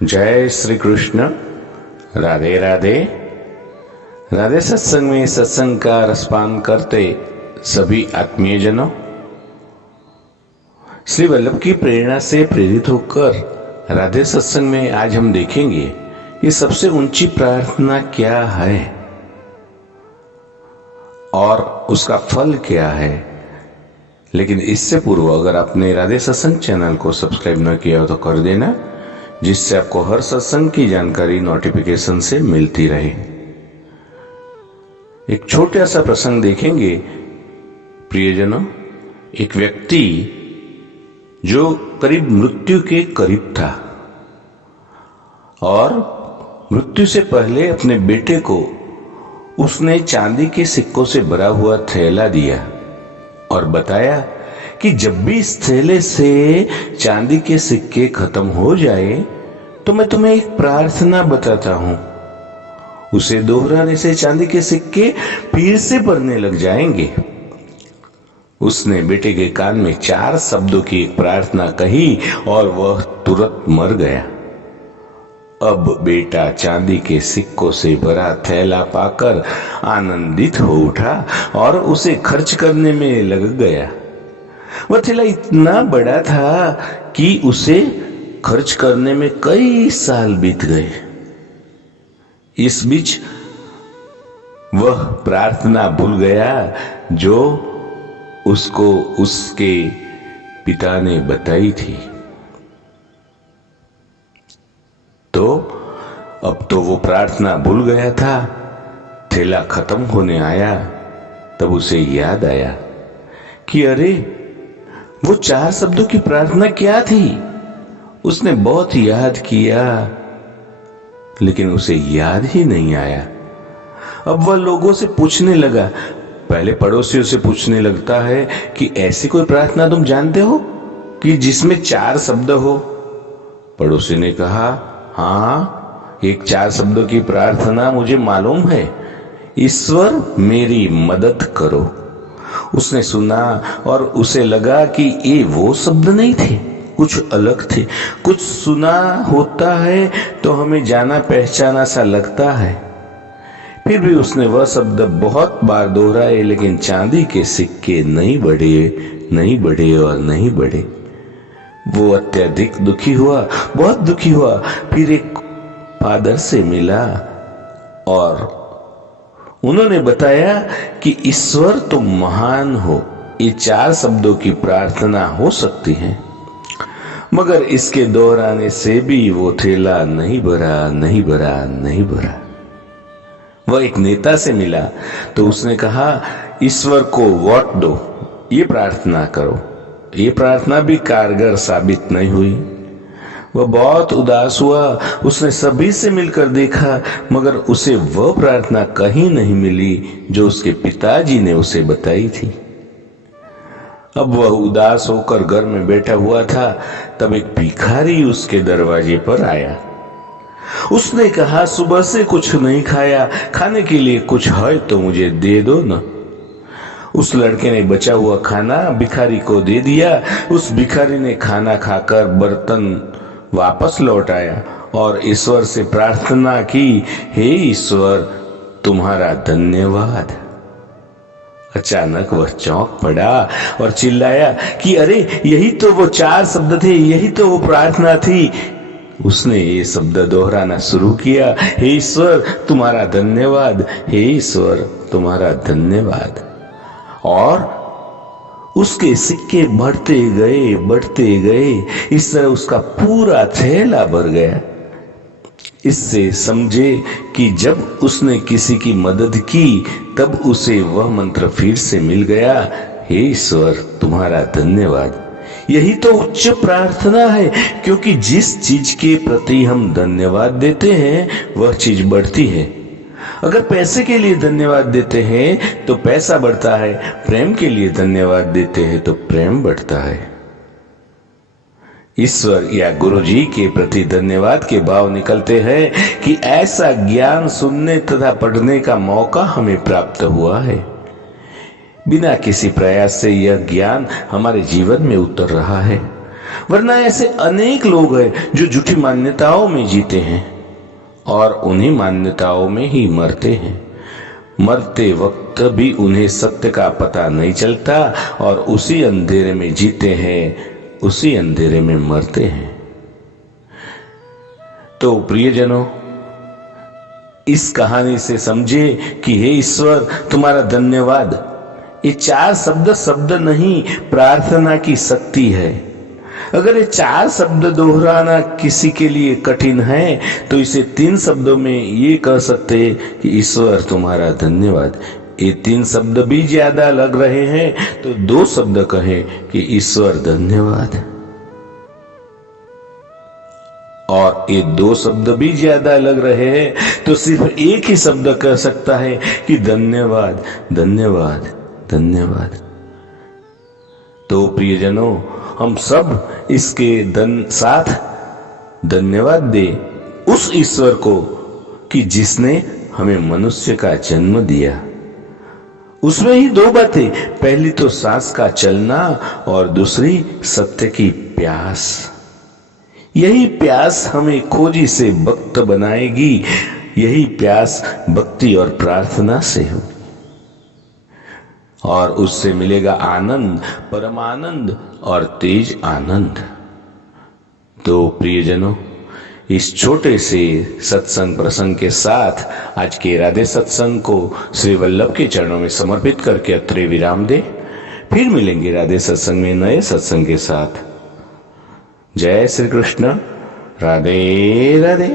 जय श्री कृष्ण। राधे राधे। राधे सत्संग में सत्संग का रसपान करते सभी आत्मीयजनों, श्री वल्लभ की प्रेरणा से प्रेरित होकर राधे सत्संग में आज हम देखेंगे ये सबसे ऊंची प्रार्थना क्या है और उसका फल क्या है। लेकिन इससे पूर्व अगर आपने राधे सत्संग चैनल को सब्सक्राइब न किया हो तो कर देना, जिससे आपको हर सत्संग की जानकारी नोटिफिकेशन से मिलती रहे। एक छोटा सा प्रसंग देखेंगे प्रियजनों। एक व्यक्ति जो करीब मृत्यु के करीब था और मृत्यु से पहले अपने बेटे को उसने चांदी के सिक्कों से भरा हुआ थैला दिया और बताया कि जब भी इस थैले से चांदी के सिक्के खत्म हो जाए तो मैं तुम्हें एक प्रार्थना बताता हूं। उसे दोहराने से चांदी के सिक्के फिर से भरने लग जाएंगे। उसने बेटे के कान में 4 शब्दों की एक प्रार्थना कही और वह तुरंत मर गया। अब बेटा चांदी के सिक्कों से भरा थैला पाकर आनंदित हो उठा और उसे खर्च करने में लग गया। वह थैला इतना बड़ा था कि उसे खर्च करने में कई साल बीत गए। इस बीच वह प्रार्थना भूल गया जो उसको उसके पिता ने बताई थी। तो अब तो वो प्रार्थना भूल गया था। थैला खत्म होने आया तब उसे याद आया कि अरे वो 4 शब्दों की प्रार्थना क्या थी। उसने बहुत याद किया लेकिन उसे याद ही नहीं आया। अब वह लोगों से पूछने लगा। पहले पड़ोसियों से पूछने लगता है कि ऐसी कोई प्रार्थना तुम जानते हो कि जिसमें 4 शब्द हो। पड़ोसी ने कहा, हाँ, एक 4 शब्दों की प्रार्थना मुझे मालूम है। ईश्वर मेरी मदद करो। उसने सुना और उसे लगा कि ये वो शब्द नहीं थे, कुछ अलग थे। कुछ सुना होता है तो हमें जाना पहचाना सा लगता है। फिर भी उसने वह शब्द बहुत बार दोहराए लेकिन चांदी के सिक्के नहीं बढ़े, नहीं बढ़े और नहीं बढ़े। वो अत्यधिक दुखी हुआ, बहुत दुखी हुआ। फिर एक फादर से मिला और उन्होंने बताया कि ईश्वर तुम महान हो। ये 4 शब्दों की प्रार्थना हो सकती है मगर इसके दोहराने से भी वो थैला नहीं भरा, नहीं भरा, नहीं भरा। वह एक नेता से मिला तो उसने कहा, ईश्वर को वोट दो, ये प्रार्थना करो। ये प्रार्थना भी कारगर साबित नहीं हुई। वह बहुत उदास हुआ। उसने सभी से मिलकर देखा मगर उसे वह प्रार्थना कहीं नहीं मिली जो उसके पिताजी ने उसे बताई थी। अब वह उदास होकर घर में बैठा हुआ था। तब एक भिखारी उसके दरवाजे पर आया। उसने कहा, सुबह से कुछ नहीं खाया, खाने के लिए कुछ है तो मुझे दे दो ना। उस लड़के ने बचा हुआ खाना भिखारी को दे दिया। उस भिखारी ने खाना खाकर बर्तन वापस लौट आया और ईश्वर से प्रार्थना की, हे ईश्वर तुम्हारा धन्यवाद। अचानक वह चौंक पड़ा और चिल्लाया कि अरे यही तो वो 4 शब्द थे, यही तो वो प्रार्थना थी। उसने ये शब्द दोहराना शुरू किया, हे ईश्वर तुम्हारा धन्यवाद, हे ईश्वर तुम्हारा धन्यवाद। और उसके सिक्के बढ़ते गए, बढ़ते गए। इस तरह उसका पूरा थैला भर गया। इससे समझे कि जब उसने किसी की मदद की तब उसे वह मंत्र फिर से मिल गया, हे ईश्वर तुम्हारा धन्यवाद। यही तो उच्च प्रार्थना है, क्योंकि जिस चीज के प्रति हम धन्यवाद देते हैं वह चीज बढ़ती है। अगर पैसे के लिए धन्यवाद देते हैं तो पैसा बढ़ता है, प्रेम के लिए धन्यवाद देते हैं तो प्रेम बढ़ता है। ईश्वर या गुरु जी के प्रति धन्यवाद के भाव निकलते हैं कि ऐसा ज्ञान सुनने तथा पढ़ने का मौका हमें प्राप्त हुआ है। बिना किसी प्रयास से यह ज्ञान हमारे जीवन में उतर रहा है। वरना ऐसे अनेक लोग हैं जो झूठी मान्यताओं में जीते हैं और उन्हीं मान्यताओं में ही मरते हैं। मरते वक्त भी उन्हें सत्य का पता नहीं चलता और उसी अंधेरे में जीते हैं, उसी अंधेरे में मरते हैं। तो प्रियजनों, इस कहानी से समझे कि हे ईश्वर तुम्हारा धन्यवाद। ये 4 शब्द नहीं, प्रार्थना की शक्ति है। अगर ये 4 शब्द दोहराना किसी के लिए कठिन है तो इसे 3 शब्दों में ये कह सकते कि ईश्वर तुम्हारा धन्यवाद। ये 3 शब्द भी ज्यादा लग रहे हैं तो 2 शब्द कहें कि ईश्वर धन्यवाद, और ये 2 शब्द भी ज्यादा लग रहे हैं तो सिर्फ एक ही शब्द कह सकता है कि धन्यवाद, धन्यवाद, धन्यवाद। तो प्रियजनों, हम सब इसके साथ धन्यवाद दे उस ईश्वर को कि जिसने हमें मनुष्य का जन्म दिया। उसमें ही 2 बातें, पहली तो सांस का चलना और दूसरी सत्य की प्यास। यही प्यास हमें खोजी से भक्त बनाएगी, यही प्यास भक्ति और प्रार्थना से हो, और उससे मिलेगा आनंद, परमानंद और तेज आनंद। तो प्रियजनों, इस छोटे से सत्संग प्रसंग के साथ आज के राधे सत्संग को श्री वल्लभ के चरणों में समर्पित करके अत्रे विराम दे। फिर मिलेंगे राधे सत्संग में नए सत्संग के साथ। जय श्री कृष्ण। राधे राधे।